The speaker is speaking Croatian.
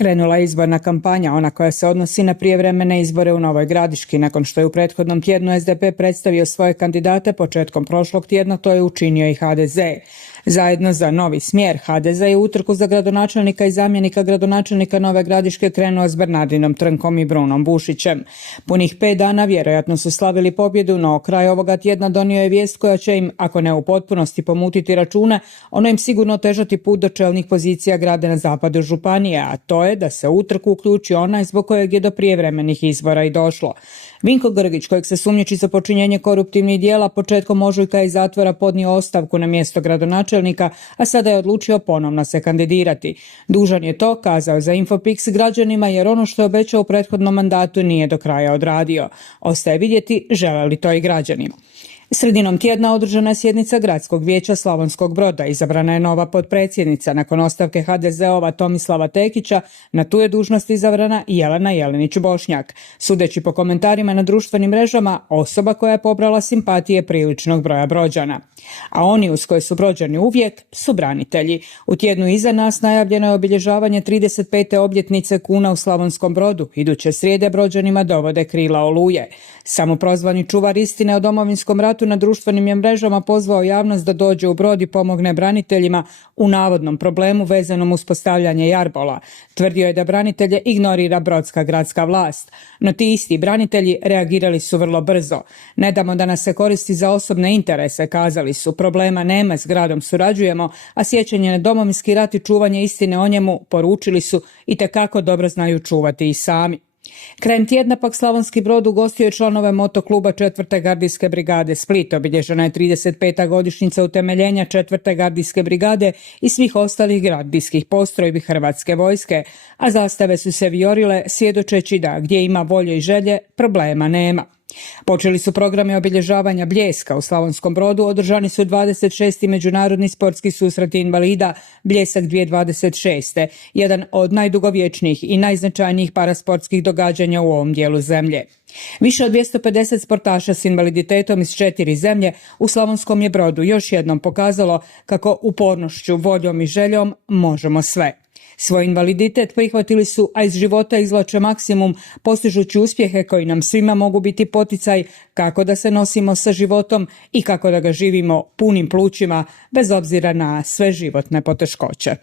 Krenula je izborna kampanja, ona koja se odnosi na prijevremene izbore u Novoj Gradiški. Nakon što je u prethodnom tjednu SDP predstavio svoje kandidate, početkom prošlog tjedna to je učinio i HDZ. Zajedno za novi smjer HDZ je utrku za gradonačelnika i zamjenika gradonačelnika Nove Gradiške krenuo s Bernardinom Trnkom i Brunom Bušićem. Punih 5 dana vjerojatno su slavili pobjedu, no kraj ovoga tjedna donio je vijest koja će im, ako ne u potpunosti pomutiti račune, ono im sigurno otežati put do čelnih pozicija grada na zapadu županije, a to je da se u utrku uključi onaj zbog kojeg je do prijevremenih izbora i došlo. Vinko Grgić, kojeg se sumnjiči za počinjenje koruptivnih dijela, početkom ožujka iz zatvora podnio ostavku na mjesto gradonačelnika, a sada je odlučio ponovno se kandidirati. Dužan je to, kazao za Infopix građanima, jer ono što je obećao u prethodnom mandatu nije do kraja odradio. Ostaje vidjeti žele li to i građani. Sredinom tjedna održana je sjednica Gradskog vijeća Slavonskog Broda. Izabrana je nova potpredsjednica. Nakon ostavke HDZ-ova Tomislava Tekića, na tu je dužnost izabrana i Jelena Jelenić-Bošnjak. Sudeći po komentarima na društvenim mrežama, osoba koja je pobrala simpatije priličnog broja Brođana. A oni uz koje su Brođani uvijek su branitelji. U tjednu iza nas najavljeno je obilježavanje 35. obljetnice kuna u Slavonskom Brodu. Iduće srijede Brođanima dovode krila Oluje. Samoprozvani čuvar istine o Domovinskom ratu na društvenim je mrežama pozvao javnost da dođe u Brod i pomogne braniteljima u navodnom problemu vezanom uz postavljanje jarbola. Tvrdio je da branitelje ignorira brodska gradska vlast. No ti isti branitelji reagirali su vrlo brzo. Ne damo da nas se koristi za osobne interese, kazali su. Problema nema, s gradom surađujemo, a sjećanje na Domovinski rat i čuvanje istine o njemu, poručili su, itekako dobro znaju čuvati i sami. Krajem tjedna pak Slavonski Brod ugostio je članove motokluba 4. gardijske brigade Split. Obilježena je 35. godišnjica utemeljenja 4. gardijske brigade i svih ostalih gardijskih postrojbi Hrvatske vojske, a zastave su se vijorile svjedočeći da gdje ima volje i želje, problema nema. Počeli su programe obilježavanja Bljeska. U Slavonskom Brodu održani su 26. međunarodni sportski susreti invalida Bljesak 2026. Jedan od najdugovječnijih i najznačajnijih parasportskih događanja u ovom dijelu zemlje. Više od 250 sportaša s invaliditetom iz 4 zemlje u Slavonskom je Brodu još jednom pokazalo kako upornošću, voljom i željom možemo sve. Svoj invaliditet prihvatili su, a iz života izvlače maksimum, postižući uspjehe koji nam svima mogu biti poticaj kako da se nosimo sa životom i kako da ga živimo punim plućima bez obzira na sve životne poteškoće.